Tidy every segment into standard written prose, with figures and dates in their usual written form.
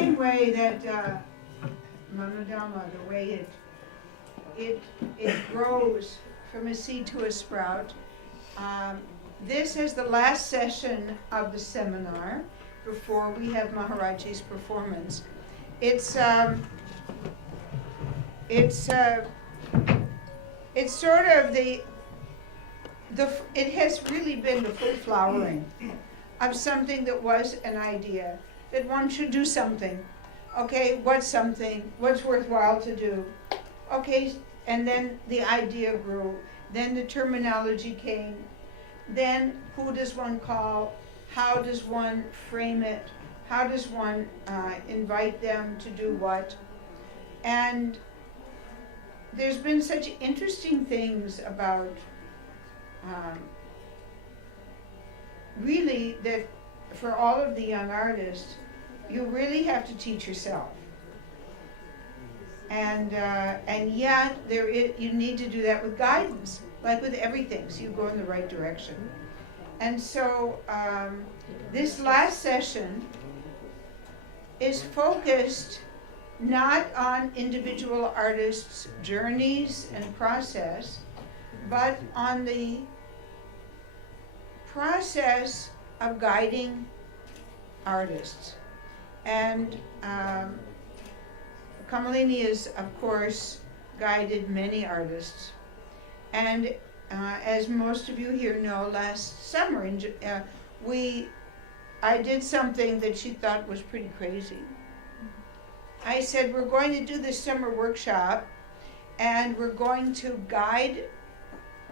same way that Manodharma, the way it grows from a seed to a sprout. This is the last session of the seminar before we have Maharaj's performance. It's sort of it has really been the full flowering of something that was an idea, that one should do something. Okay, what's something? What's worthwhile to do? Okay, and then the idea grew. Then the terminology came. Then who does one call? How does one frame it? How does one invite them to do what? And there's been such interesting things about really that for all of the young artists, you really have to teach yourself. And yet you need to do that with guidance, like with everything, so you go in the right direction. And so this last session is focused not on individual artists' journeys and process, but on the process of guiding artists. And Kamalini has, of course, guided many artists. And as most of you here know, last summer I did something that she thought was pretty crazy. I said, we're going to do this summer workshop, and we're going to guide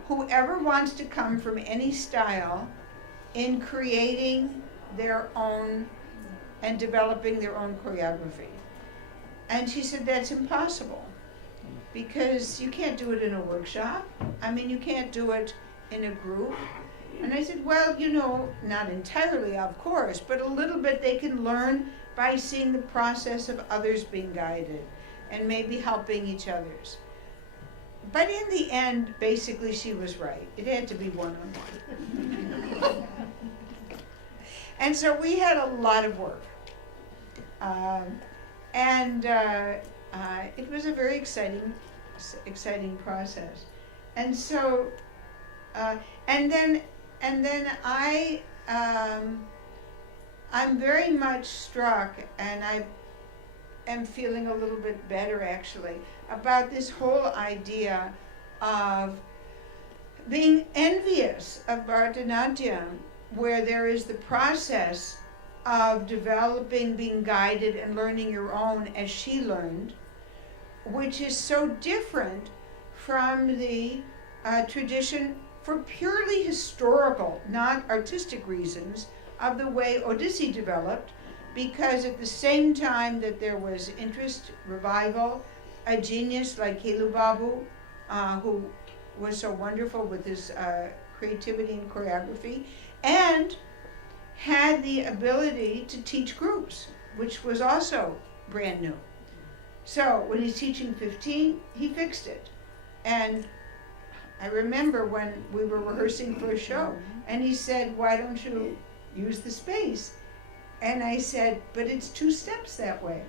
whoever wants to come from any style in creating their own and developing their own choreography. And she said, that's impossible, because you can't do it in a workshop. I mean, you can't do it in a group. And I said, well, not entirely, of course, but a little bit they can learn by seeing the process of others being guided and maybe helping each others. But in the end, basically, she was right. It had to be one-on-one. And so we had a lot of work. It was a very exciting process. And so, and then I'm very much struck, and I am feeling a little bit better actually, about this whole idea of being envious of Bharatanatyam, where there is the process of developing, being guided, and learning your own as she learned, which is so different from the tradition for purely historical, not artistic reasons, of the way Odissi developed, because at the same time that there was interest, revival, a genius like Kelu Babu, who was so wonderful with his creativity and choreography, and had the ability to teach groups, which was also brand new. So when he's teaching 15, he fixed it. And I remember when we were rehearsing for a show, and he said, why don't you use the space? And I said, but it's 2 steps that way.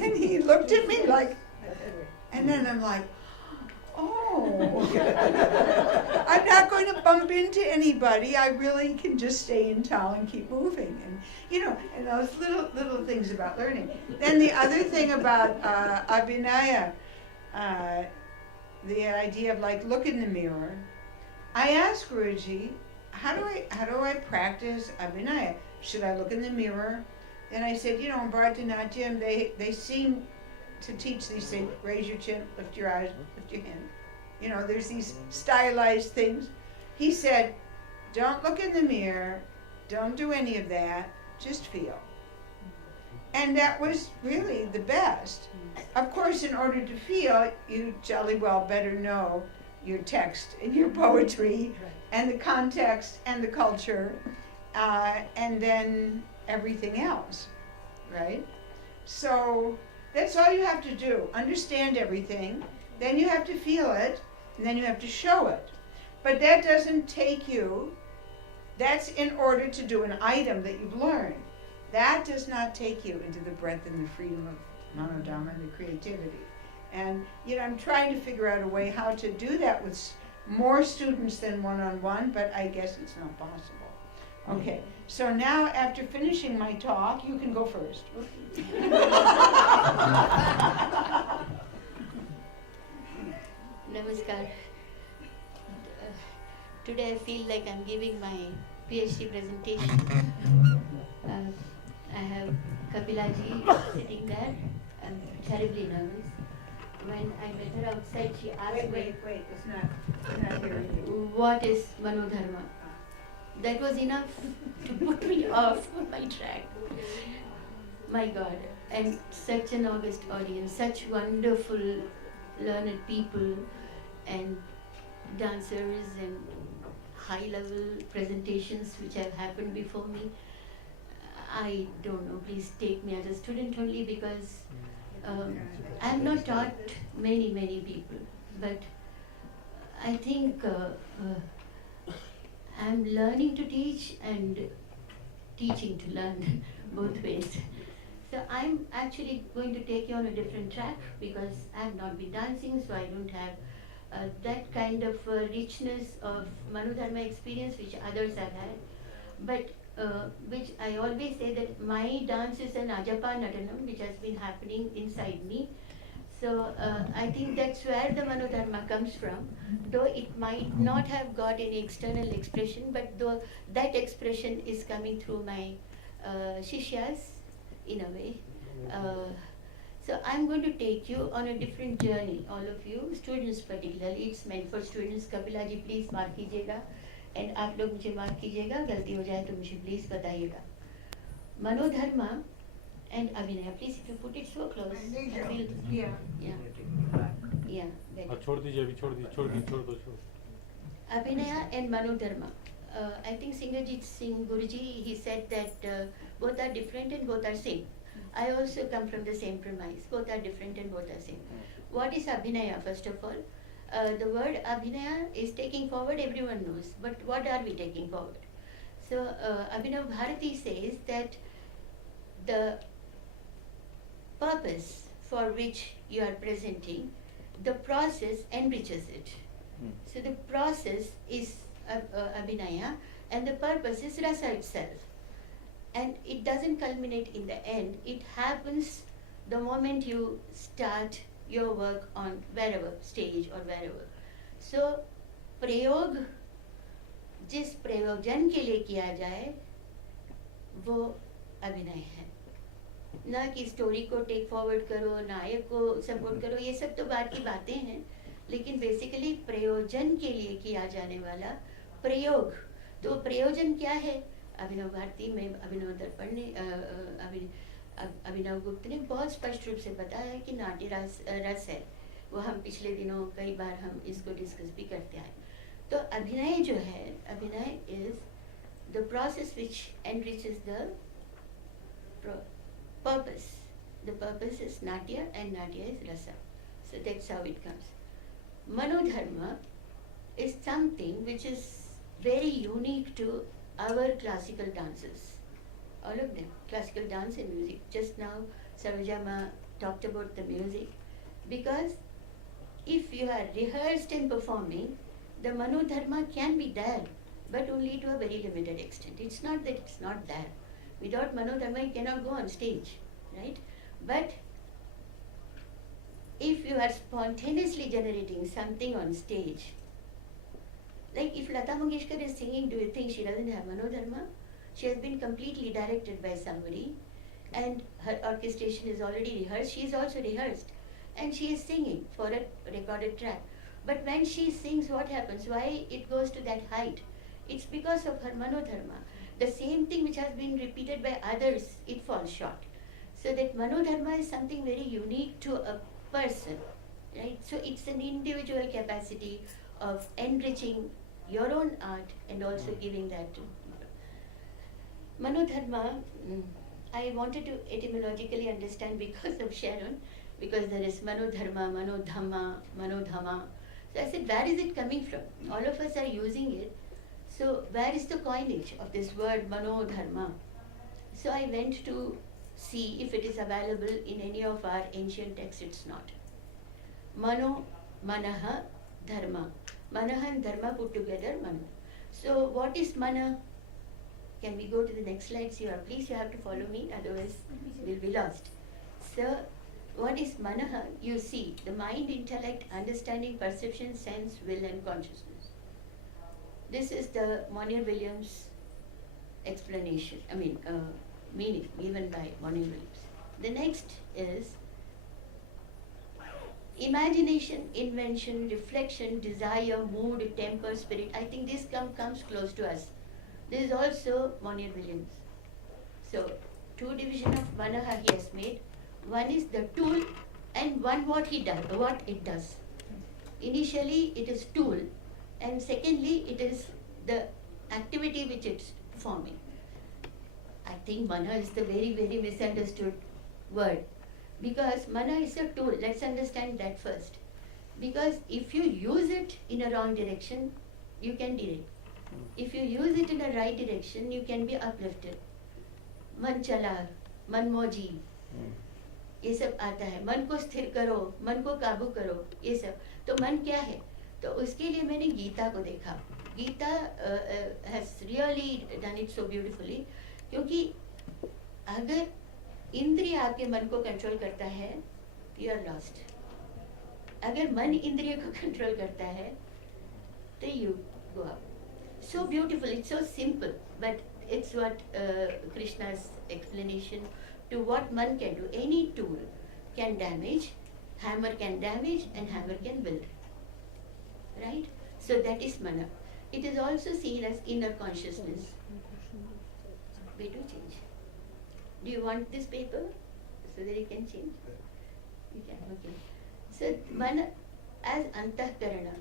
And he looked at me like, and then I'm like, oh, I'm not going to bump into anybody. I really can just stay in town and keep moving. And, and those little things about learning. Then the other thing about Abhinaya, the idea of like, look in the mirror. I asked Guruji, how do I practice Abhinaya? Should I look in the mirror? And I said, in Bharatanatyam, they seem to teach these things. Raise your chin, lift your eyes, lift your hand. There's these stylized things. He said, don't look in the mirror, don't do any of that, just feel. And that was really the best. Of course, in order to feel, you jolly well better know your text and your poetry and the context and the culture, and then everything else, right? So that's all you have to do. Understand everything, then you have to feel it, and then you have to show it. But that doesn't take you, that's in order to do an item that you've learned. that does not take you into the breadth and the freedom of Manodharma and the creativity. And I'm trying to figure out a way how to do that with more students than one-on-one, but I guess it's not possible. Okay, so now after finishing my talk, you can go first. Namaskar. Today I feel like I'm giving my PhD presentation. I have Kapilaji sitting there. I'm terribly nervous. When I met her outside, she asked Wait, it's not hearing you. what is Manodharma. That was enough to put me off my track. My God, and such an august audience, such wonderful, learned people, and dancers, and high-level presentations which have happened before me. I don't know, please take me as a student only, because I have not taught many people, but I think I'm learning to teach and teaching to learn both ways. So I'm actually going to take you on a different track, because I have not been dancing, so I don't have that kind of richness of Manodharma experience which others have had. But which I always say that my dance is an Ajapa Nadanam which has been happening inside me. So I think that's where the Manodharma comes from, though it might not have got any external expression, but though that expression is coming through my Shishyas in a way. So I'm going to take you on a different journey, all of you, students particularly. It's meant for students. Kapila ji, please mark कीजिएगा, and आप लोग मुझे mark कीजिएगा, गलती हो जाए तो मुझे please बताइएगा. Manodharma and Abhinaya, please, if you put it so close, I feel, yeah, better. छोड़ दीजिए अभी, छोड़ दो. Abhinaya and Manodharma. I think Singhajit Singh Guruji, he said that both are different and both are same. I also come from the same premise. Both are different and both are same. What is Abhinaya, first of all? The word Abhinaya is taking forward, everyone knows. But what are we taking forward? So Abhinav Bharati says that the purpose for which you are presenting, the process enriches it. So the process is Abhinaya and the purpose is Rasa itself. And it doesn't culminate in the end, it happens the moment you start your work on wherever, stage or wherever. So प्रयोग जिस प्रयोजन के लिए किया जाए वो अभिनय है. ना कि स्टोरी को टेक फॉरवर्ड करो, नायक को सपोर्ट करो, ये सब तो बात की बातें हैं, लेकिन बेसिकली प्रयोजन के लिए किया जाने वाला प्रयोग. तो प्रयोजन क्या है? अभिनव भारती में अभिनव दर्पण ने अभिनव गुप्त ने बहुत स्पष्ट रूप से बताया कि नाट्य रस है. वो हम पिछले दिनों कई बार हम इसको डिस्कस भी करते आए. तो अभिनय जो है, abhinaya is the process which enriches the purpose. The purpose is Natya and Natya is Rasa. So that's how it comes. Manodharma is something which is very unique to our classical dances. All of them. Classical dance and music. Just now Saroja Ma talked about the music. Because if you are rehearsed and performing, the Manodharma can be there, but only to a very limited extent. It's not that it's not there. Without Manodharma, you cannot go on stage, right? But if you are spontaneously generating something on stage, like if Lata Mangeshkar is singing, do you think she doesn't have Manodharma? She has been completely directed by somebody, and her orchestration is already rehearsed. She is also rehearsed, and she is singing for a recorded track. But when she sings, what happens? Why it goes to that height? It's because of her Manodharma. The same thing which has been repeated by others, it falls short. So that Manodharma is something very unique to a person, right? So it's an individual capacity of enriching your own art and also giving that to Manodharma. I wanted to etymologically understand because of Sharon, because there is Manodharma, Manodhamma, Manodhama. So I said, where is it coming from? All of us are using it. So where is the coinage of this word Manodharma? So I went to see if it is available in any of our ancient texts. It's not. Mano, Manaha, Dharma. Manaha and Dharma put together, Mano. So what is Mana? Can we go to the next slide? Please, you have to follow me, otherwise we'll be lost. So, what is Manaha? You see, the mind, intellect, understanding, perception, sense, will and consciousness. This is the Monier-Williams explanation, meaning given by Monier-Williams. The next is imagination, invention, reflection, desire, mood, temper, spirit. I think this comes close to us. This is also Monier-Williams. So, two division of Manaha he has made. One is the tool and one what it does. Initially it is tool, and secondly it is the activity which it's performing. I think Mana is the very, very misunderstood word, because Mana is a tool. Let's understand that first. Because if you use it in a wrong direction, you can derail. If you use it in a right direction, you can be uplifted. Man chala, man moji, ये सब आता है. मन को स्थिर करो, मन को काबू करो, ये सब. तो मन क्या है? तो उसके लिए मैंने गीता को देखा. Gita has really done it so beautifully, क्योंकि अगर इंद्रिय आपके मन को कंट्रोल करता है, you are lost. अगर मन इंद्रिय को कंट्रोल करता है, तो you go up. So beautiful, it's so simple, but it's what Krishna's explanation to what man can do. Any tool can damage, hammer can damage and hammer can build. Right? So that is mana. It is also seen as inner consciousness. We do change. Do you want this paper so that you can change? You can, okay. So mana as antahkarana.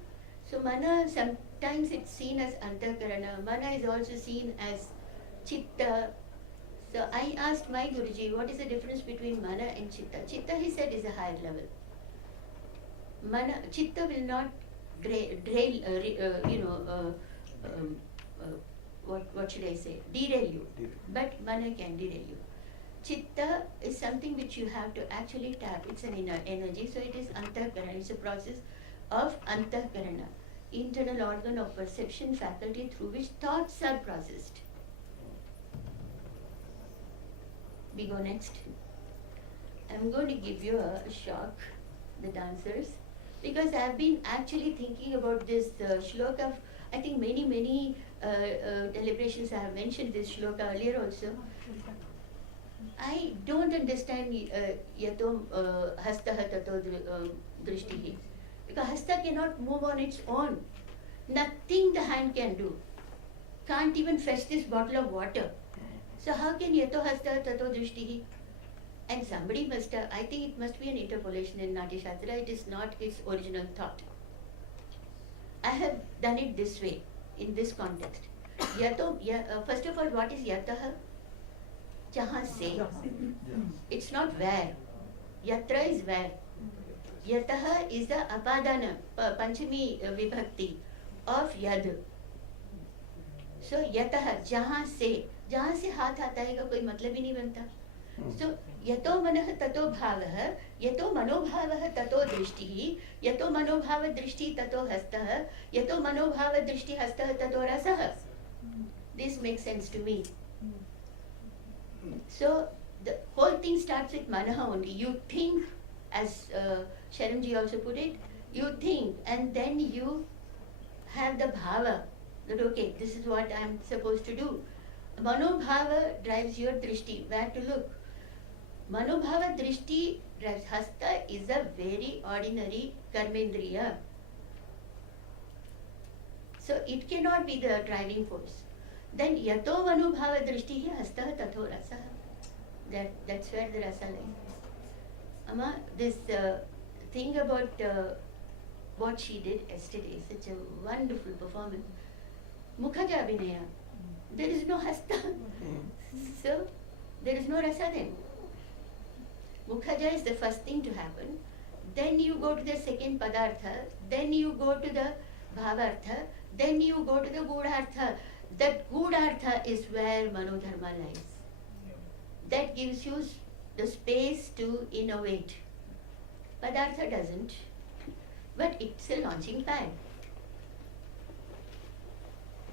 So mana, sometimes it's seen as antahkarana. Mana is also seen as chitta. So I asked my Guruji, what is the difference between mana and chitta? Chitta, he said, is a higher level. Chitta will not derail you. But mana can derail you. Chitta is something which you have to actually tap. It's an inner energy. So it is antahkarana. It's a process of antahkarana, internal organ of perception faculty through which thoughts are processed. We go next. I'm going to give you a shock, the dancers, because I've been actually thinking about this shloka. I think many deliberations I have mentioned this shloka earlier also. I don't understand yatom hastaha tato drishtihi, because hasta cannot move on its own. Nothing the hand can do. Can't even fetch this bottle of water. So how can yato hasta tato drishtihi? And somebody must have, I think it must be an interpolation in Natya Shastra. It is not its original thought. I have done it this way, in this context. First of all, what is yataha? Jahan se. It's not where. Yatra is where. Yataha is the apadana, panchami vibhakti of yad. So yataha, jahan se. जहाँ से हाथ आता है का कोई मतलब ही नहीं बनता. So यतो मनः ततो भावः, यतो मनोभावः ततो दृष्टिः, यतो मनोभाव दृष्टि ततो हस्तः, यतो मनोभाव दृष्टि हस्तः ततो रसः. This makes sense to me. So the whole thing starts with manah only. You think, as Sharon ji also put it, you think and then you have the bhava that okay, this is what I am supposed to do. Manobhava drives your drishti, where to look. Manobhava drishti drives. Hasta is a very ordinary karmendriya. So it cannot be the driving force. Then yato manobhava drishti hasta tatho rasa. That's where the rasa lies. Amma, this thing about what she did yesterday, such a wonderful performance. Mukhaja abhinaya. There is no hasta. So, there is no rasa then. Mukhaja is the first thing to happen. Then you go to the second padartha. Then you go to the bhavartha. Then you go to the gudhartha. That gudhartha is where Manodharma lies. that gives you the space to innovate. Padartha doesn't, but it's a launching pad.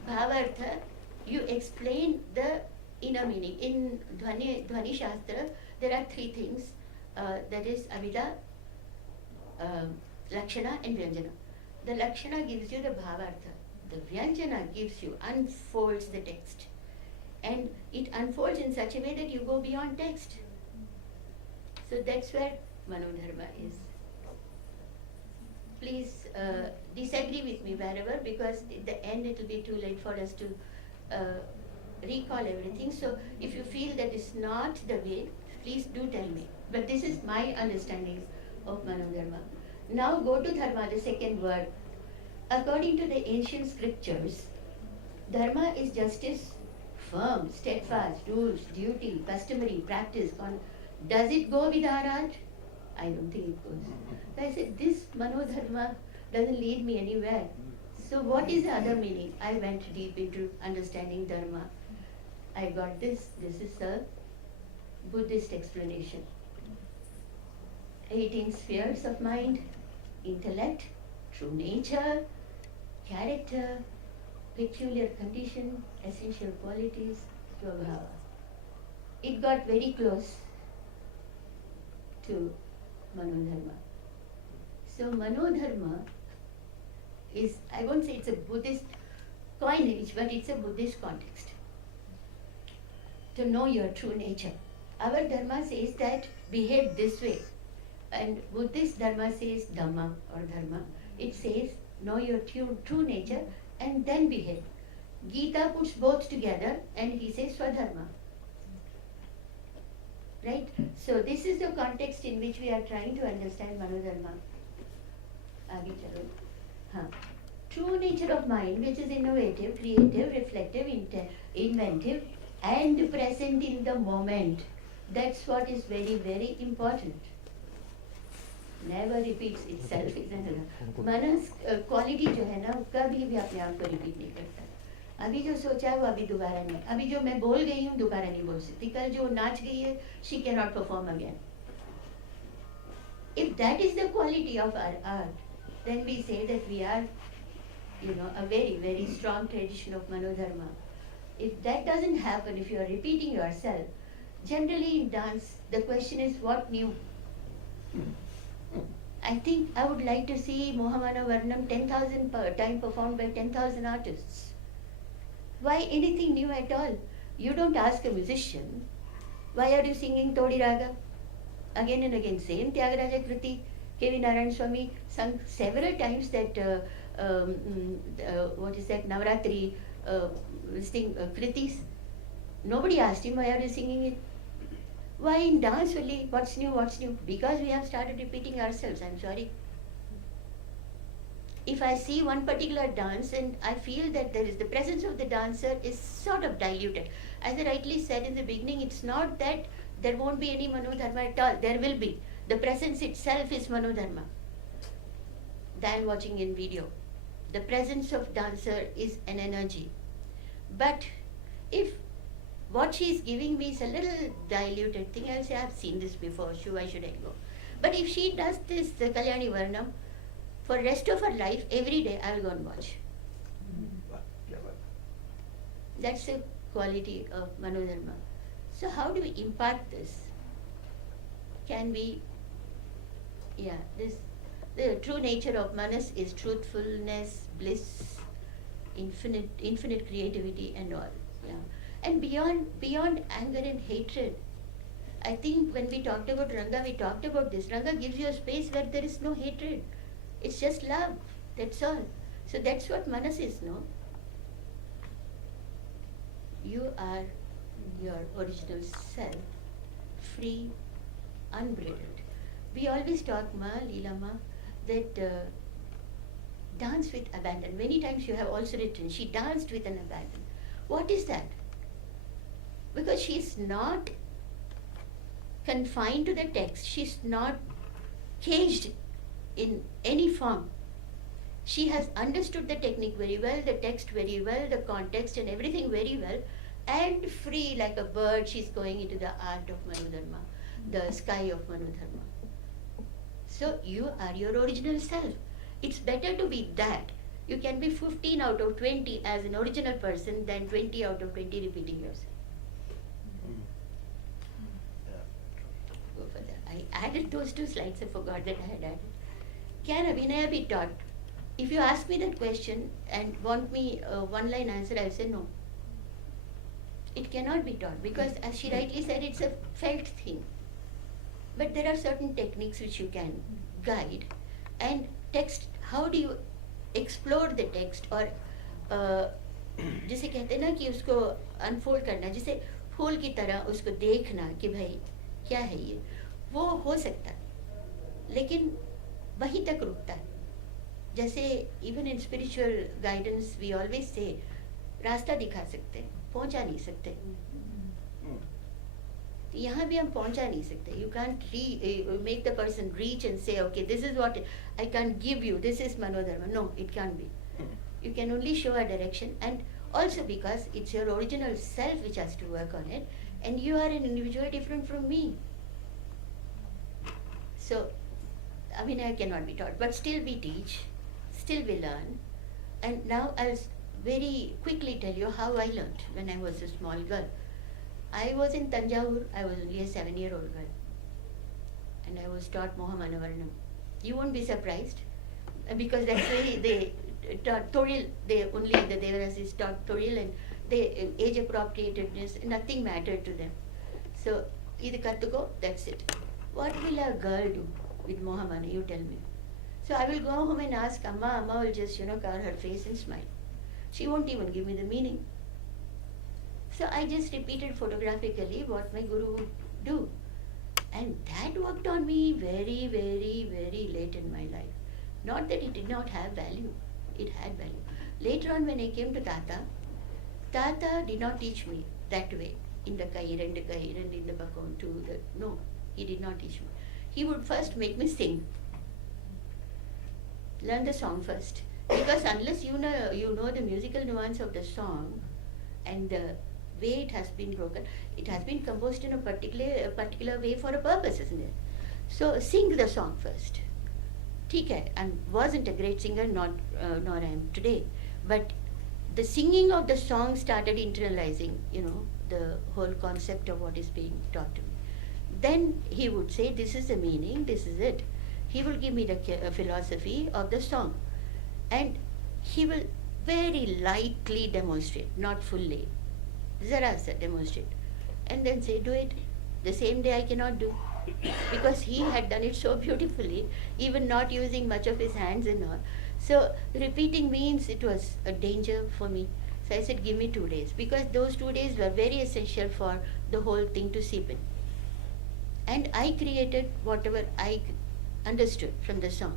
Bhavartha, you explain the inner meaning. In Dhvani Shastra, there are three things, that is Avida, Lakshana and Vyanjana. The Lakshana gives you the Bhavartha. The Vyanjana gives you, unfolds the text. And it unfolds in such a way that you go beyond text. So that's where Manodharma is. Please disagree with me wherever, because at the end it will be too late for us to recall everything. So if you feel that is not the way, please do tell me. But this is my understanding of Manodharma. Now go to Dharma, the second word. According to the ancient scriptures, Dharma is justice, firm, steadfast, rules, duty, customary, practice. Does it go with our art? I don't think it goes. So I said, this Manodharma doesn't lead me anywhere. So what is the other meaning? I went deep into understanding Dharma. I got this. This is a Buddhist explanation. 18 spheres of mind, intellect, true nature, character, peculiar condition, essential qualities, svabhava. It got very close to Manodharma. So Manodharma is, I won't say it's a Buddhist coinage, but it's a Buddhist context. To know your true nature. Our Dharma says that behave this way. And Buddhist Dharma says Dhamma or Dharma. It says know your true nature and then behave. Gita puts both together and he says Swadharma. Right? So this is the context in which we are trying to understand Manodharma. Aage chalo. Haan. True nature of mind, which is innovative, creative, reflective, inventive, and present in the moment. That's what is very, very important. Never repeats itself. Manas quality जो है ना, कभी भी अपने आप को repeat नहीं करता. अभी जो सोचा है वो अभी दोबारा नहीं. अभी जो मैं बोल गई हूँ दोबारा नहीं बोल सकती. कल जो नाच गई है, she cannot perform again. If that is the quality of our art, then we say that we are, a very, very strong tradition of Manodharma. If that doesn't happen, if you are repeating yourself, generally in dance, the question is what new? I think I would like to see Mohamana Varnam 10,000 times performed by 10,000 artists. Why anything new at all? You don't ask a musician, why are you singing Todi Raga? Again and again, same Tyagaraja Kriti. K.V. Narayan Swami sung several times that, Navratri Kritis. Nobody asked him, why are you singing it? Why in dance only? What's new? What's new? Because we have started repeating ourselves. I'm sorry. If I see one particular dance and I feel that the presence of the dancer is sort of diluted. As I rightly said in the beginning, it's not that there won't be any Manodharma at all. There will be. The presence itself is Manodharma than watching in video. The presence of dancer is an energy. But if what she is giving me is a little diluted thing, I'll say, I've seen this before, so why should I go? But if she does this, the Kalyani Varnam, for rest of her life, every day I will go and watch. That's the quality of Manodharma. So how do we impart this? Can we, the true nature of Manas is truthfulness, bliss, infinite creativity and all. Yeah. And beyond anger and hatred, I think when we talked about Ranga, we talked about this. Ranga gives you a space where there is no hatred. It's just love. That's all. So that's what Manas is, no? You are your original self, free, unbridled. We always talk, Leela Ma, that dance with abandon. Many times you have also written, she danced with an abandon. What is that? Because she is not confined to the text. She is not caged in any form. She has understood the technique very well, the text very well, the context and everything very well, and free like a bird. She's going into the art of Manodharma, the sky of Manodharma. So you are your original self. It's better to be that. You can be 15 out of 20 as an original person than 20 out of 20 repeating yourself. Go for that. I added those 2 slides. I forgot that I had added. Can Abhinaya be taught? If you ask me that question and want me a one-line answer, I'll say no. It cannot be taught because, as she rightly said, it's a felt thing. But there are certain techniques which you can guide. And text, how do you explore the text? और जिसे कहते हैं ना कि उसको unfold करना, जिसे फूल की तरह उसको देखना कि भाई क्या है ये, वो हो सकता है लेकिन वहीं तक रुकता है. जैसे even in spiritual guidance we always से रास्ता दिखा सकते हैं, पहुंचा नहीं सकते. यहाँ भी हम पहुंचा नहीं सकते. You can't make the person reach and say okay this is what I can give you, this is manodharma. No, it can be. You can only show a direction, and also because it's your original self which has to work on it, and you are an individual different from me. So, I mean, I cannot be taught, but still we teach, still we learn. And now I'll very quickly tell you how I learned when I was a small girl. I was in Tanjavur. I was only a 7-year-old girl, and I was taught Mohamanavarnam. You won't be surprised, because that's why they taught Toril. They only the Devarasis taught Toril, and they age appropriatedness. Nothing mattered to them. So either kattuko, that's it. What will a girl do with Mohamana? You tell me. So I will go home and ask Amma. Amma will just cover her face and smile. She won't even give me the meaning. So I just repeated photographically what my guru would do. And that worked on me very, very, very late in my life. Not that it did not have value. It had value. Later on when I came to Tata did not teach me that way. In the Kair and in the Bakon too. No, he did not teach me. He would first make me sing. Learn the song first. Because unless you know the musical nuance of the song and the way it has been broken, it has been composed in a particular way for a purpose, isn't it? So sing the song first. ठीक है, I wasn't a great singer, nor I am today, but the singing of the song started internalizing, the whole concept of what is being taught to me. Then he would say, this is the meaning, this is it. He will give me the philosophy of the song, and he will very lightly demonstrate, not fully, zara sa demonstrate, and then say, do it. The same day I cannot do, because he had done it so beautifully, even not using much of his hands and all. So repeating means it was a danger for me. So I said, give me 2 days, because those 2 days were very essential for the whole thing to seep in. And I created whatever I understood from the song.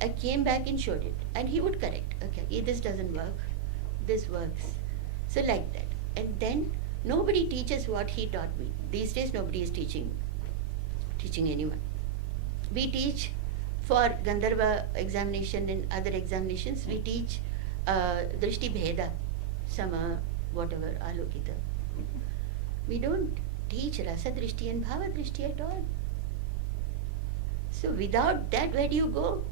I came back and showed it, and he would correct. Okay, this doesn't work, this works. So like that. And then nobody teaches what he taught me. These days nobody is teaching anyone. We teach for Gandharva examination and other examinations, we teach Drishti Bheda, Sama, whatever, Alokita. We don't teach Rasa Drishti and Bhava Drishti at all. So without that, where do you go?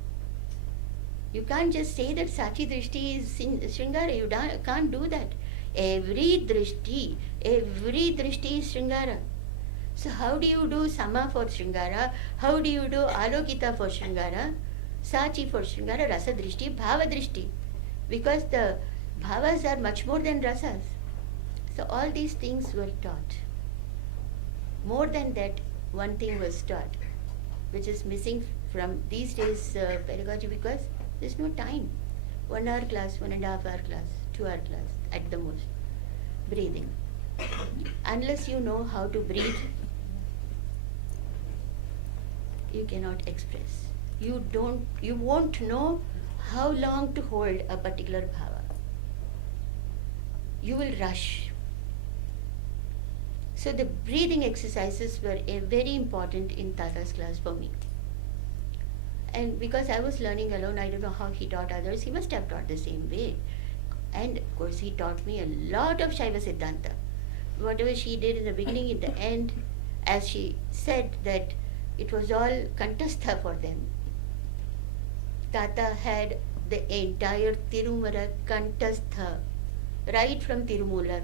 You can't just say that Sachi Drishti is Shringara. You can't do that. Every Drishti is Shringara. So how do you do Sama for Shringara? How do you do Alokita for Shringara? Sachi for Shringara, Rasa Drishti, Bhava Drishti. Because the Bhavas are much more than Rasas. So all these things were taught. More than that, one thing was taught, which is missing from these days pedagogy, because there's no time. 1 hour class, 1.5 hour class, 2 hour class at the most. Breathing. Unless you know how to breathe, you cannot express. You won't know how long to hold a particular bhava. You will rush. So the breathing exercises were very important in Tata's class for me. And because I was learning alone, I don't know how he taught others. He must have taught the same way. And of course he taught me a lot of Shaiva Siddhanta. whatever she did in the beginning, in the end, as she said that it was all kantastha for them. Tata had the entire Tirumala kantastha, right from Tirumula.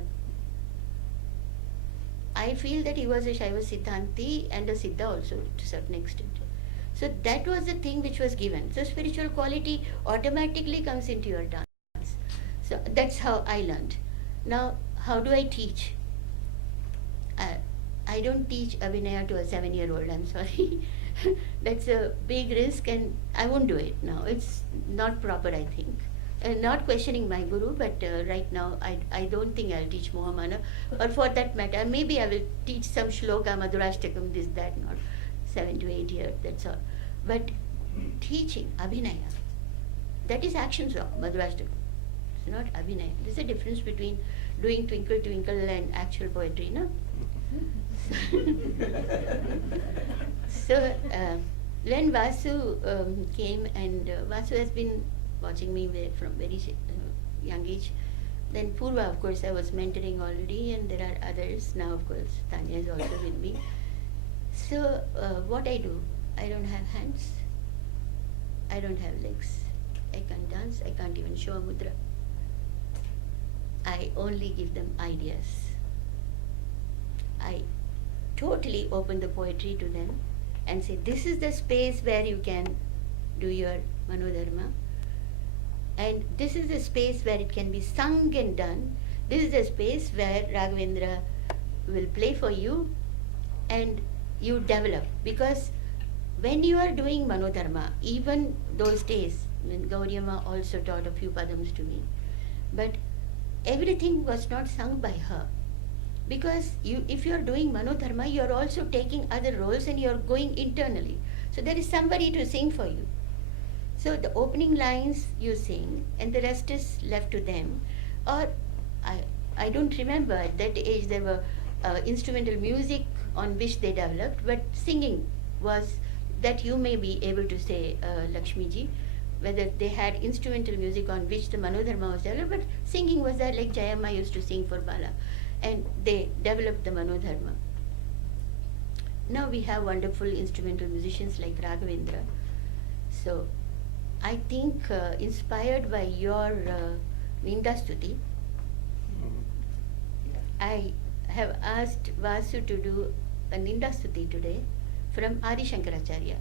I feel that he was a Shaiva Siddhanti and a Siddha also to a certain extent. So that was the thing which was given. So spiritual quality automatically comes into your dance. So that's how I learned. Now, how do I teach? I don't teach Abhinaya to a 7-year-old, I'm sorry. That's a big risk and I won't do it now. It's not proper, I think. Not questioning my guru, but right now I don't think I'll teach Mohamana. Or for that matter, maybe I will teach some shloka, Madhurashtakam, this, that, not 7 to 8 years, that's all. But teaching Abhinaya, that is action song, Madhurashtakam. It's not Abhinaya. There's a difference between doing Twinkle Twinkle and actual poetry, no? So when Vasu came, and Vasu has been watching me from very young age. Then Purva, of course, I was mentoring already, and there are others. Now, of course, Tanya is also with me. So what I do, I don't have hands, I don't have legs, I can't dance, I can't even show a mudra. I only give them ideas. I totally open the poetry to them and say, this is the space where you can do your Manodharma, and this is the space where it can be sung and done. This is the space where Raghavendra will play for you and you develop. Because when you are doing Manodharma, even those days, when Gauriamma also taught a few padams to me, but everything was not sung by her. Because if you are doing Manodharma, you are also taking other roles and you are going internally. So there is somebody to sing for you. So the opening lines you sing and the rest is left to them. Or I don't remember, at that age there were instrumental music on which they developed, but singing was, that you may be able to say, Lakshmi ji, whether they had instrumental music on which the Manodharma was developed, but singing was there, like Jayamma used to sing for Bala. And they developed the Manodharma. Now we have wonderful instrumental musicians like Raghavendra. So I think inspired by your Nindastuti, I have asked Vasu to do a Nindastuti today from Adi Shankaracharya.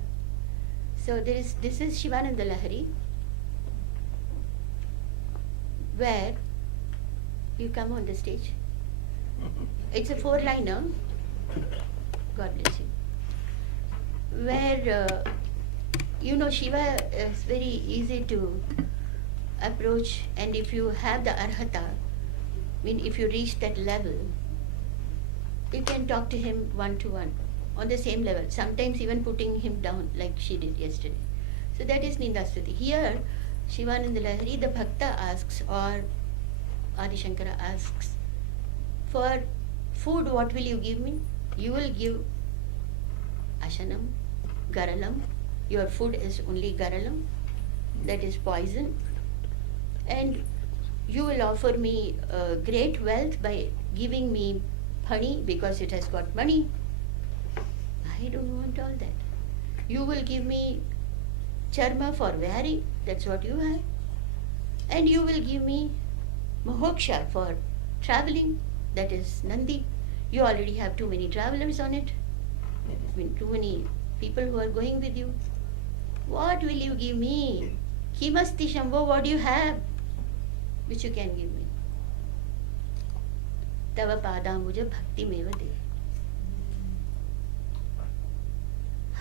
So this is Shivananda Lahari, where you come on the stage. It's a 4-liner. God bless you. Where Shiva is very easy to approach, and if you have the arhata, if you reach that level, you can talk to him one-to-one, on the same level, sometimes even putting him down like she did yesterday. So that is Nindastuti. Here, Shivananda Lahari, the Bhakta asks, or Adi Shankara asks, for food, what will you give me? You will give Ashanam, Garalam. Your food is only Garalam, that is poison. And you will offer me great wealth by giving me honey because it has got money. I don't want all that. You will give me charma for wearing, that's what you have. And you will give me Mohoksha for traveling, that is Nandi. You already have too many travelers on it. Too many people who are going with you. What will you give me? Kimasti Shambho, what do you have which you can give me? Tava Padambuja Bhakti Meva De.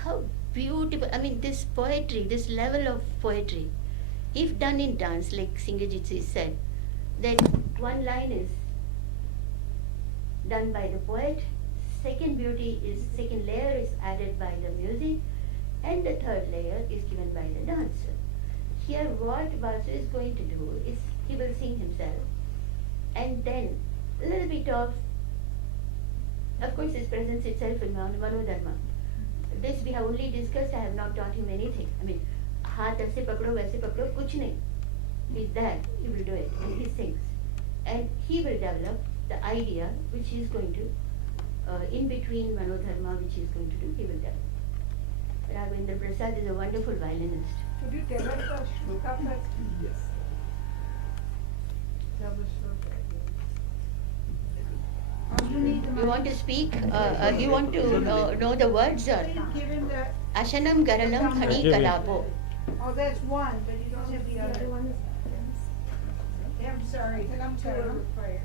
How beautiful, this poetry, this level of poetry, if done in dance, like Singhajit Singh said, then one line is done by the poet, second layer is added by the music, and the third layer is given by the dancer. Here what Vasu is going to do is, he will sing himself, and then a little bit of course his presence itself in Manodharma. This we have only discussed, I have not taught him anything. Haath aise pakdo, waise kuch nahi. He's there, he will do it, and he sings. And he will develop the idea which he is going to, in between Manodharma, which he is going to do, he will tell. Raghavendra Prasad is a wonderful violinist. Could you tell us the shloka first? Yes. Tell the shloka. You need the You want to speak? You want to know the words? Give him the, Ashanam Garalam Khani Kalapo. oh, that's one, but you don't have the other. I'm sorry, two are required.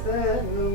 Vasudevan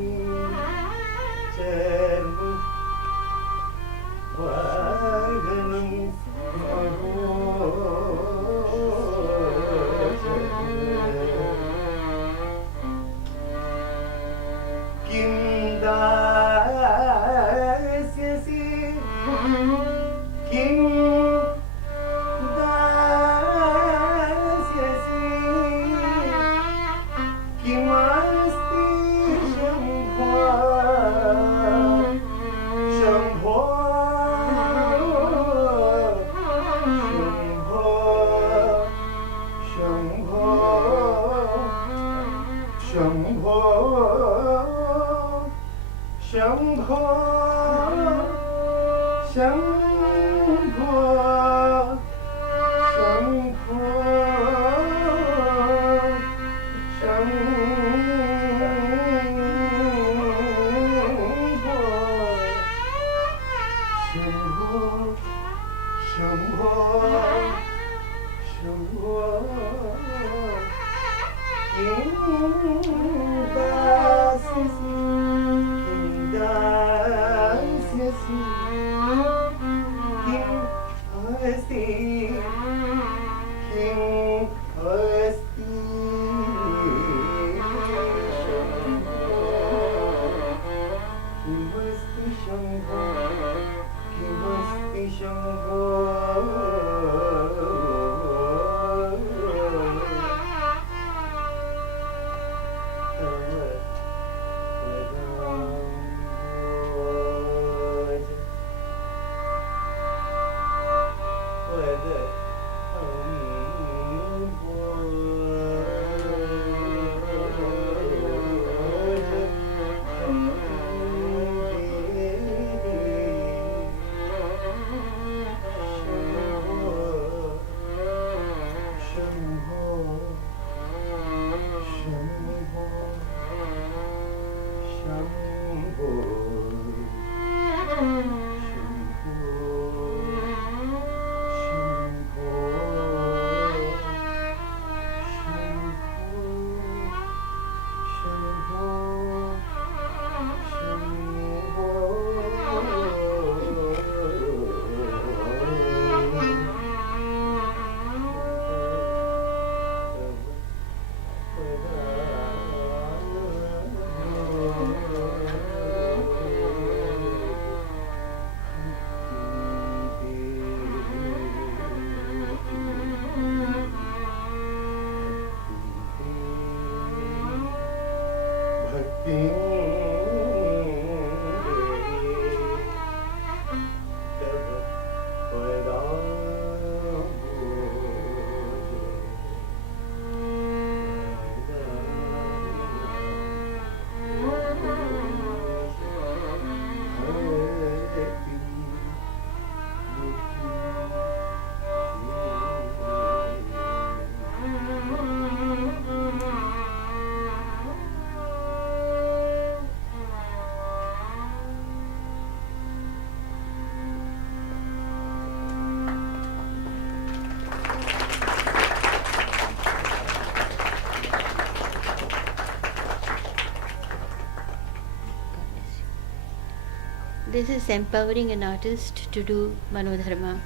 This is empowering an artist to do Manodharma,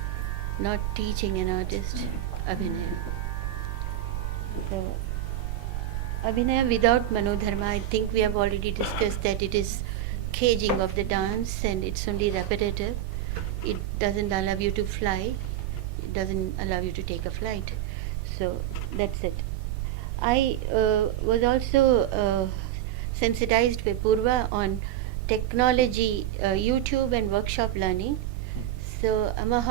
not teaching an artist Abhinaya. So, Abhinaya without Manodharma, I think we have already discussed that it is caging of the dance and it's only repetitive. It doesn't allow you to fly, it doesn't allow you to take a flight. So, that's it. I was also sensitized by Purva on technology, YouTube and workshop learning. So, Amma,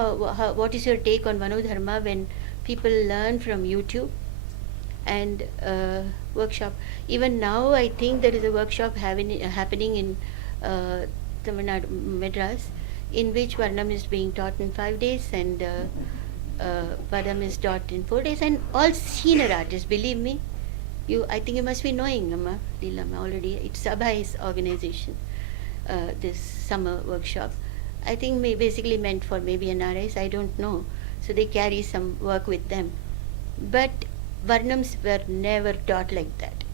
what is your take on Manodharma when people learn from YouTube and workshop? Even now, I think there is a workshop happening in Tamil Nadu, Madras, in which Varnam is being taught in 5 days and Padam is taught in 4 days, and all senior artists, believe me. I think you must be knowing, Amma, Leelama, already. It's Sabhai's organization, this summer workshop. I think basically meant for maybe NRIs, I don't know. So they carry some work with them. But Varnams were never taught like that.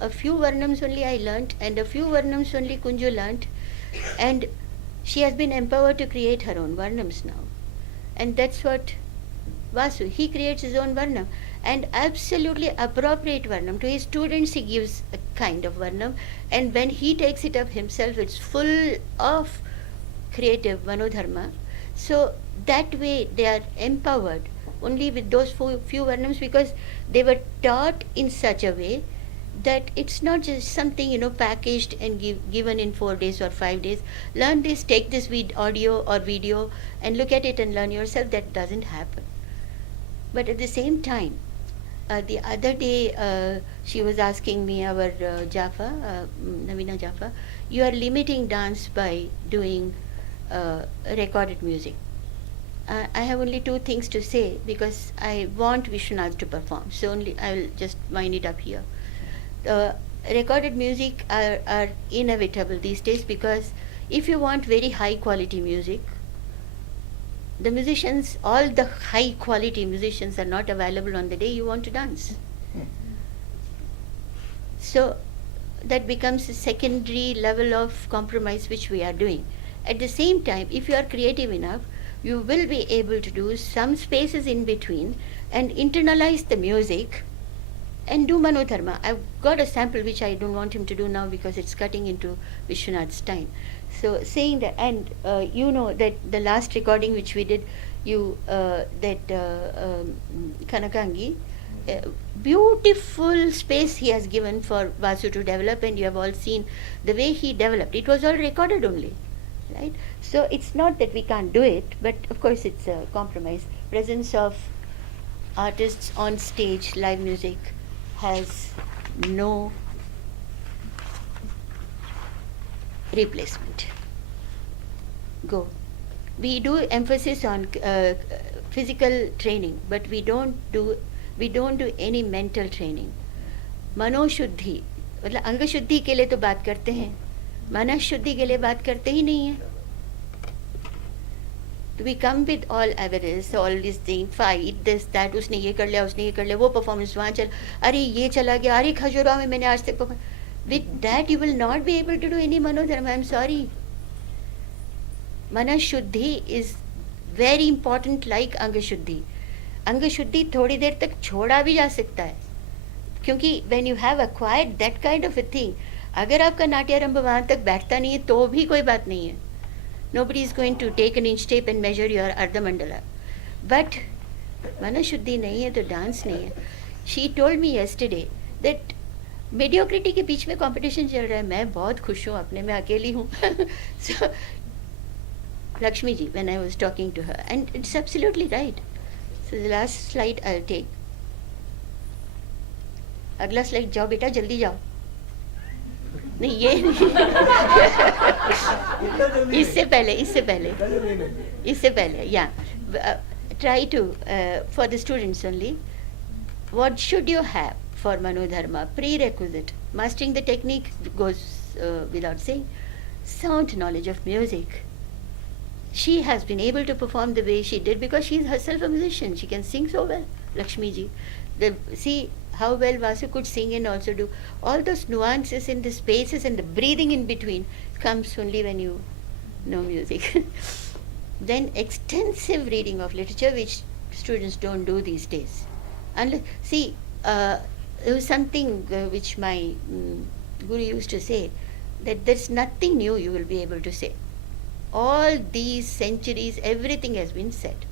A few Varnams only I learnt, and a few Varnams only Kunju learnt. And She has been empowered to create her own varnams now. And that's what Vasu, he creates his own varnam, and absolutely appropriate varnam. To his students he gives a kind of varnam, and when he takes it up himself, it's full of creative Manodharma. So that way they are empowered only with those few varnams, because they were taught in such a way that it's not just something packaged and given in 4 days or 5 days. Learn this, take this audio or video and look at it and learn yourself. That doesn't happen. But at the same time, the other day she was asking me, our Jaffa, Navina Jaffa, you are limiting dance by doing recorded music. I have only 2 things to say, because I want Vishwanath to perform. So only I will just wind it up here. Recorded music are inevitable these days, because if you want very high quality music, the musicians, all the high quality musicians are not available on the day you want to dance. So that becomes a secondary level of compromise which we are doing. At the same time, if you are creative enough, you will be able to do some spaces in between and internalize the music and do Manodharma. I've got a sample which I don't want him to do now because it's cutting into Vishwanath's time. So saying that, and that the last recording which we did, Kanakangi, beautiful space he has given for Vasu to develop, and you have all seen the way he developed. It was all recorded only, right? So it's not that we can't do it, but of course it's a compromise. Presence of artists on stage, live music, has no replacement. Go. We do emphasis on physical training, but we don't do any mental training. मनो शुद्धि, मतलब अंग शुद्धि के लिए तो बात करते हैं, मन शुद्धि के लिए बात करते ही नहीं है. We come with all avarice, all these things, fight, this, that, उसने ये कर लिया, वो performance वहाँ चल, अरे ये चला गया, अरे खजुराहो में मैंने आज तक perform. With that you will not be able to do any manodharma. I'm sorry. Mana Shuddhi is very important, like Anga Shuddhi. Anga Shuddhi थोड़ी देर तक छोड़ा भी जा सकता है, क्योंकि when you have acquired that kind of a thing, अगर आपका नाट्यारंभ वहाँ तक बैठता नहीं है तो भी कोई बात नहीं है. Nobody is going to take an inch tape and measure your Ardha Mandala. But Mana Shuddhi नहीं है तो डांस नहीं है. She told me yesterday that mediocrity के बीच में competition चल रहा है. मैं बहुत खुश हूँ, अपने में अकेली हूँ. So Lakshmi ji, when I was talking to her, and it's absolutely right. So the last slide I'll take. अगला slide जाओ बेटा, जल्दी जाओ. नहीं ये इससे पहले yeah, try to for the students only, what should you have for Manodharma? Prerequisite, mastering the technique goes without saying. Sound knowledge of music. She has been able to perform the way she did because she is herself a musician. She can sing so well, Lakshmi ji. See how well Vasu could sing and also do all those nuances in the spaces and the breathing in between comes only when you know music. Then extensive reading of literature, which students don't do these days. There was something which my guru used to say, that there's nothing new you will be able to say. All these centuries, everything has been said.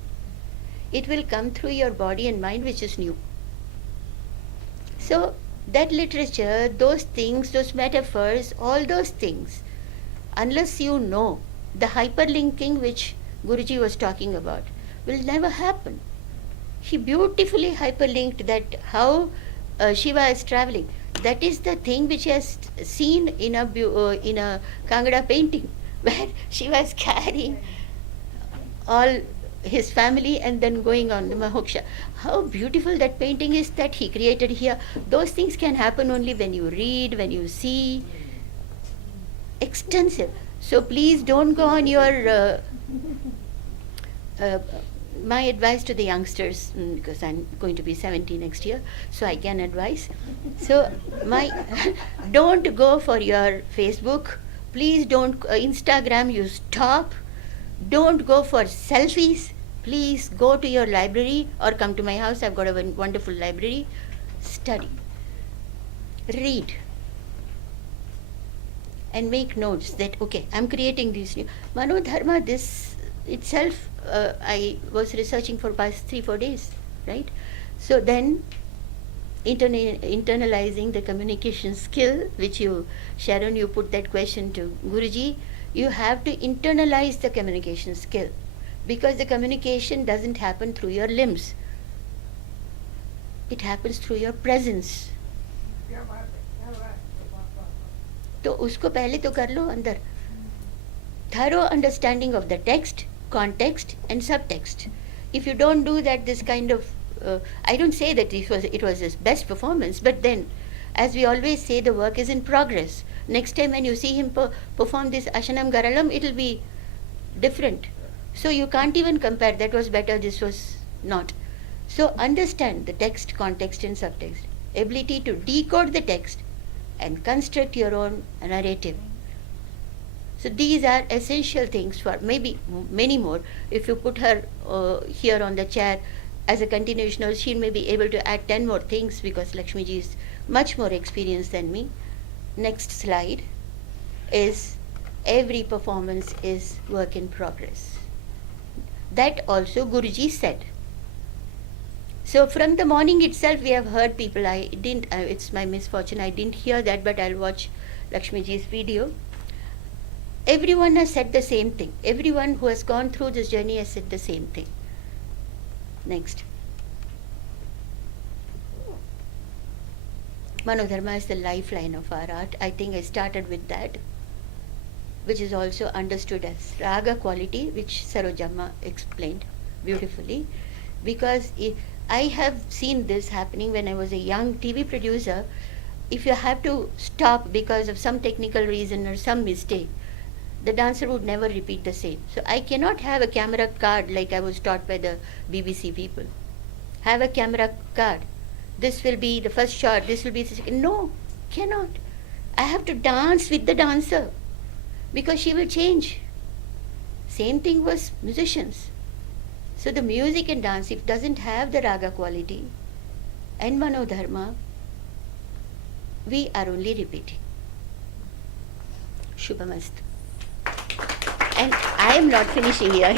It will come through your body and mind, which is new. So that literature, those things, those metaphors, all those things, unless you know the hyperlinking which Guruji was talking about, will never happen. He beautifully hyperlinked that how Shiva is traveling. That is the thing which he has seen in a Kangada painting, where Shiva is carrying all his family and then going on the Mahoksha. How beautiful that painting is that he created here. Those things can happen only when you read, when you see. Extensive. So please don't go on your my advice to the youngsters, because I'm going to be 70 next year, so I can advise. So don't go for your Facebook Please don't Instagram, you stop. Don't go for selfies. Please go to your library or come to my house. I've got a wonderful library. Study. Read. And make notes that, okay, I'm creating these new. Manodharma, this itself, I was researching for past 3-4 days, right? So then, internalizing the communication skill, which you, Sharon, you put that question to Guruji, you have to internalize the communication skill, because the communication doesn't happen through your limbs. It happens through your presence. तो उसको पहले तो कर लो अंदर. Thorough understanding of the text, context and subtext. If you don't do that, this kind of I don't say that it was his best performance, but then, as we always say, the work is in progress. Next time when you see him perform this Ashanam Garalam, it will be different. So you can't even compare, that was better, this was not. So understand the text, context and subtext. Ability to decode the text and construct your own narrative. So these are essential things for maybe many more. If you put her here on the chair as a continuation, she may be able to add 10 more things, because Lakshmi ji is much more experienced than me. Next slide is every performance is work in progress. That also Guruji said. So from the morning itself we have heard people, I didn't, it's my misfortune, I didn't hear that, but I'll watch Lakshmi ji's video. Everyone has said the same thing. Everyone who has gone through this journey has said the same thing. Next. Manodharma is the lifeline of our art. I think I started with that, which is also understood as raga quality, which Sarojamma explained beautifully. Because I have seen this happening when I was a young TV producer. If you have to stop because of some technical reason or some mistake, the dancer would never repeat the same. So I cannot have a camera card like I was taught by the BBC people. Have a camera card. This will be the first shot, this will be the second. No, cannot. I have to dance with the dancer, because she will change. Same thing was musicians. So the music and dance, if it doesn't have the raga quality and Manodharma, we are only repeating. Shubhamastu. And I am not finishing here.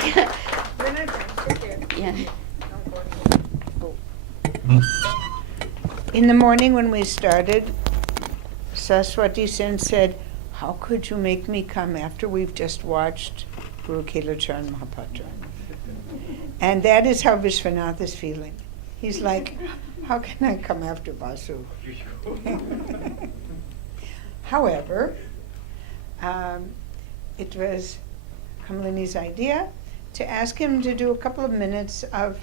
Yeah. In the morning when we started, Saswati Sen said, "How could you make me come after we've just watched Guru Kailacharan Mahapatra?" And that is how Vishwanath is feeling. He's like, how can I come after Vasu? However, it was Kamalini's idea to ask him to do a couple of minutes of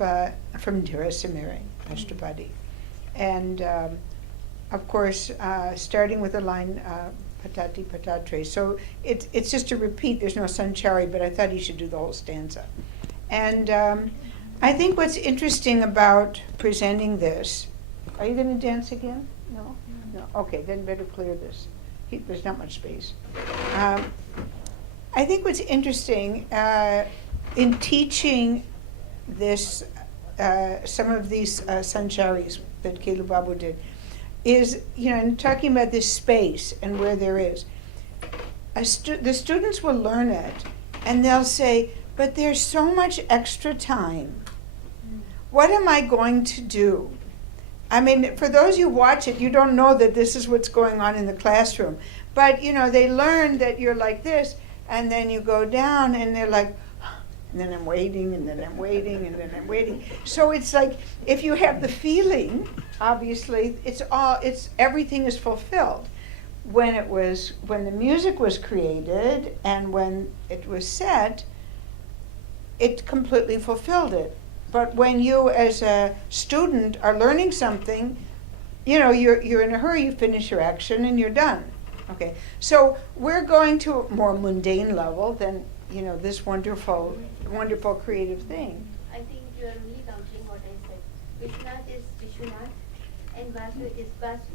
from Dhira Samiri, Ashtapadi. And of course, starting with the line Patati Patatre. So it's just a repeat, there's no Sanchari, but I thought he should do the whole stanza. And I think what's interesting about presenting this, are you going to dance again? No? No. Okay, then better clear this. There's not much space. I think what's interesting in teaching this, some of these Sancharis that Kelu Babu did, is, in talking about this space and where there is, the students will learn it and they'll say, but there's so much extra time. What am I going to do? I mean, for those who watch it, you don't know that this is what's going on in the classroom. But, they learn that you're like this, and then you go down, and they're like, and then I'm waiting, and then I'm waiting, and then I'm waiting. So it's like, if you have the feeling, obviously, everything is fulfilled. When the music was created, and when it was set, it completely fulfilled it. But when you, as a student, are learning something, you're in a hurry, you finish your action and you're done. Okay, so we're going to a more mundane level than, this wonderful, wonderful creative thing. I think you are only counting what I said. Vishwanath is Vishwanath and Vasu is Vasu.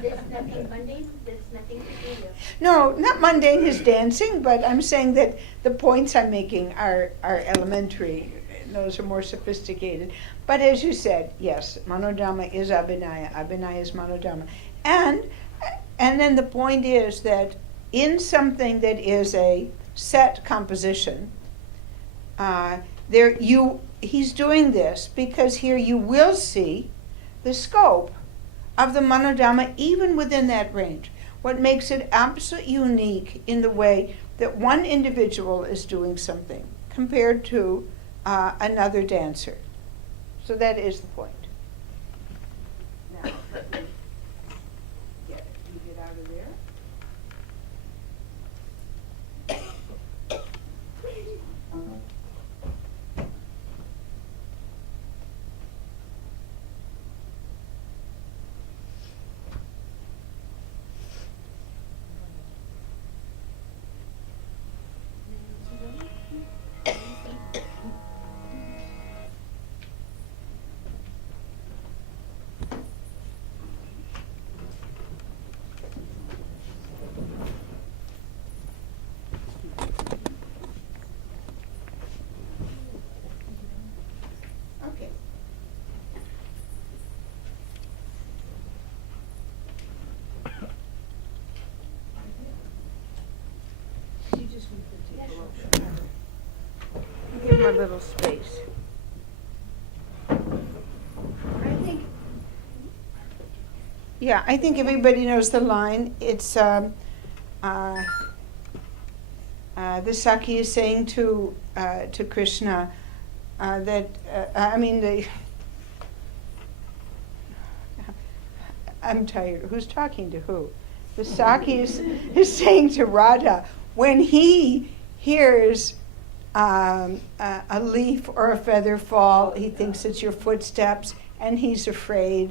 There's nothing mundane, there's nothing peculiar. No, not mundane his dancing, but I'm saying that the points I'm making are elementary. Those are more sophisticated. But as you said, yes, Manodharma is Abhinaya. Abhinaya is Manodharma. And then the point is that in something that is a set composition, he's doing this because here you will see the scope of the Manodharma even within that range. What makes it absolutely unique in the way that one individual is doing something compared to another dancer. So that is the point. Now, let me get out of there. Okay. You just need to take a look. Give him a little space. I think everybody knows the line. It's the Saki is saying to Krishna that I'm tired. Who's talking to who? The Saki is saying to Radha when he hears a leaf or a feather fall, he thinks it's your footsteps, and he's afraid.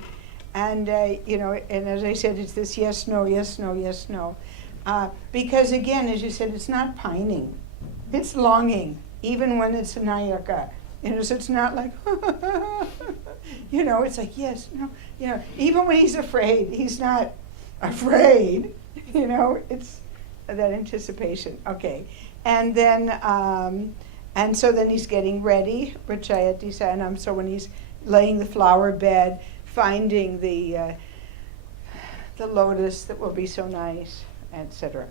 And and as I said, it's this yes, no, yes, no, yes, no. Because again, as you said, it's not pining, it's longing, even when it's a nayaka. So it's not like, it's like yes, no, even when he's afraid, he's not afraid. It's that anticipation. Okay, and then and so then he's getting ready, Rachayati Sanam. So when he's laying the flower bed, finding the lotus that will be so nice, etc.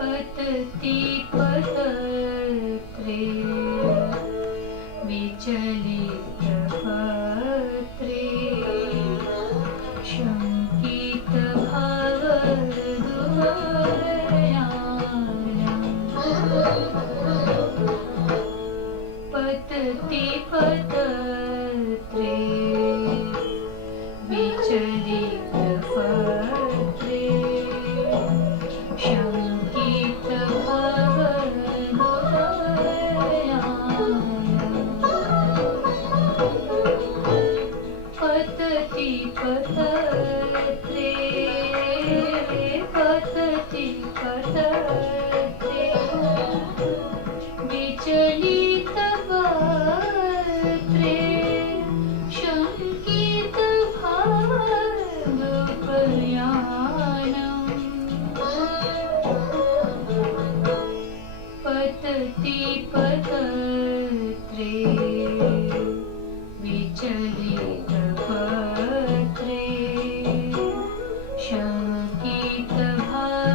पतति पतत्रे विचलित पत्रे शङ्कित पतति पतत्रे विचलित पत्रे शङ्कित पतति पतत्रे पतति पतत्रे विचलित पत्रे शङ्कित भावपयानम् पतति पतत्रे विचलित पत्रे शङ्कित भावपयानम्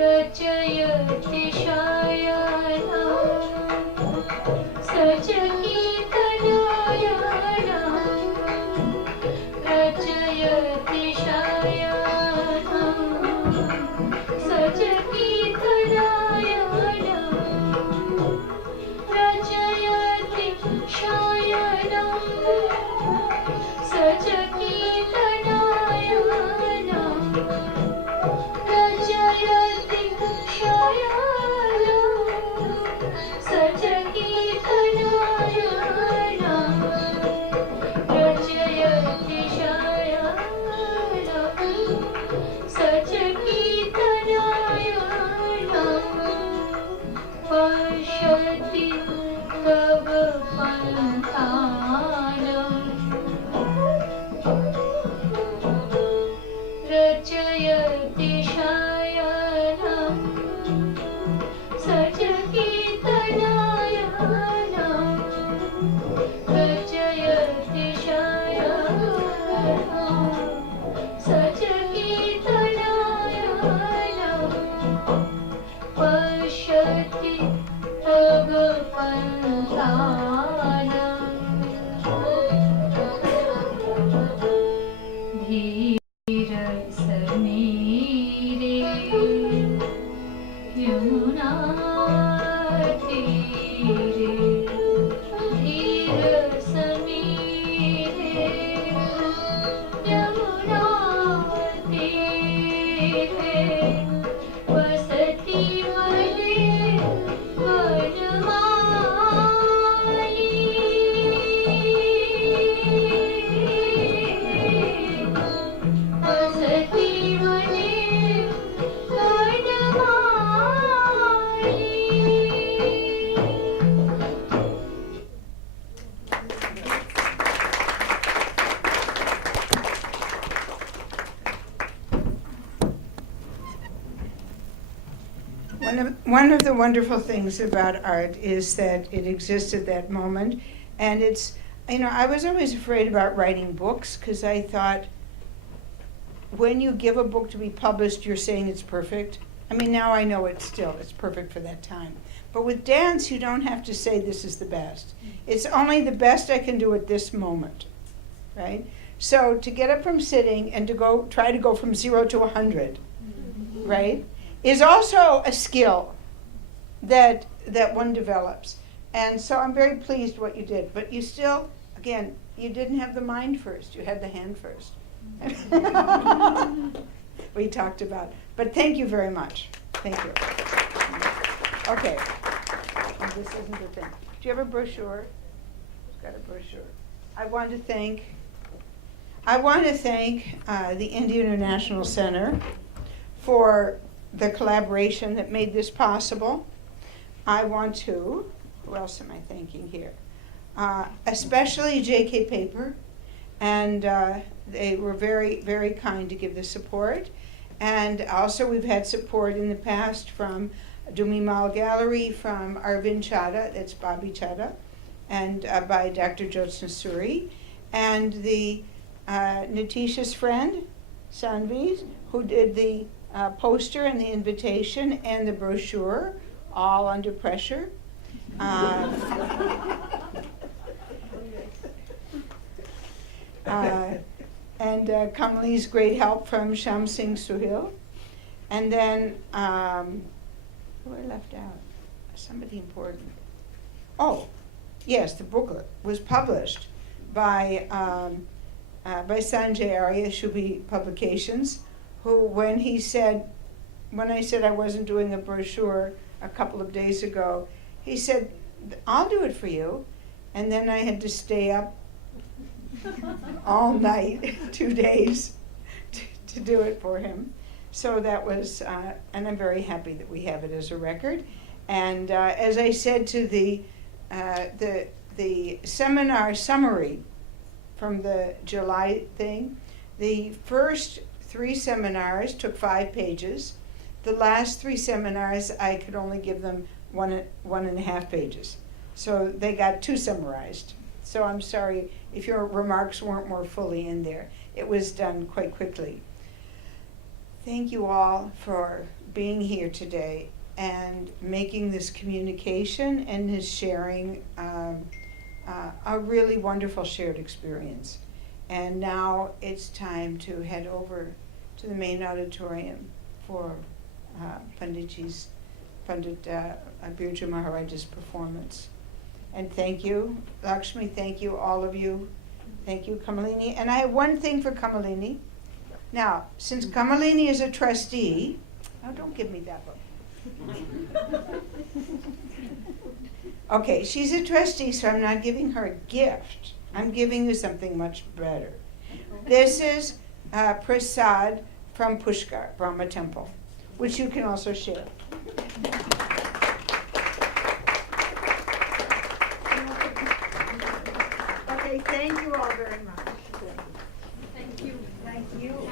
रचयति शायनम् सचकितनयनम् रचयति शायनम् सचकितनयनम् रचयति शायनम् सचकितनयनम् रचयति शायनम् सचकितनयनम् One of the wonderful things about art is that it exists at that moment, and it's, I was always afraid about writing books because I thought when you give a book to be published, you're saying it's perfect. Now I know it's perfect for that time. But with dance, you don't have to say this is the best. It's only the best I can do at this moment, right? So to get up from sitting and to try to go from 0 to 100, right, is also a skill that one develops. And so I'm very pleased what you did. But you still, again, you didn't have the mind first. You had the hand first. We talked about. But thank you very much. Thank you. Okay. And this isn't the thing. Do you have a brochure? It's got a brochure. I want to thank the Indian International Center for the collaboration that made this possible. I want to, who else am I thanking here? Especially JK Paper, and they were very, very kind to give the support. And also we've had support in the past from Dumimal Gallery, from Arvind Chadha, that's Bobby Chadha, and by Dr. Jyotsna Suri, and the Natisha's friend, Sanvi, who did the poster and the invitation and the brochure, all under pressure. And Kamalini's great help from Sham Singh Suhil. And then, who I left out? Somebody important. Oh, yes, the booklet was published by Sanjay Arya, Shubhi Publications, who, when I said I wasn't doing a brochure a couple of days ago, he said, I'll do it for you. And then I had to stay up all night, 2 days, to do it for him. So that was, and I'm very happy that we have it as a record. And as I said to the seminar summary from the July thing, the first 3 seminars took 5 pages. The last 3 seminars, I could only give them 1.5 pages. So they got 2 summarized. So I'm sorry if your remarks weren't more fully in there. It was done quite quickly. Thank you all for being here today and making this communication and this sharing a really wonderful shared experience. And now it's time to head over to the main auditorium for Pandit Birju Maharaj's performance. And thank you, Lakshmi, thank you, all of you. Thank you, Kamalini. And I have one thing for Kamalini. Now, since Kamalini is a trustee, oh, don't give me that book. Okay, she's a trustee, so I'm not giving her a gift. I'm giving you something much better. This is prasad from Pushkar, Brahma Temple, which you can also share. Okay, thank you all very much. Thank you. Thank you.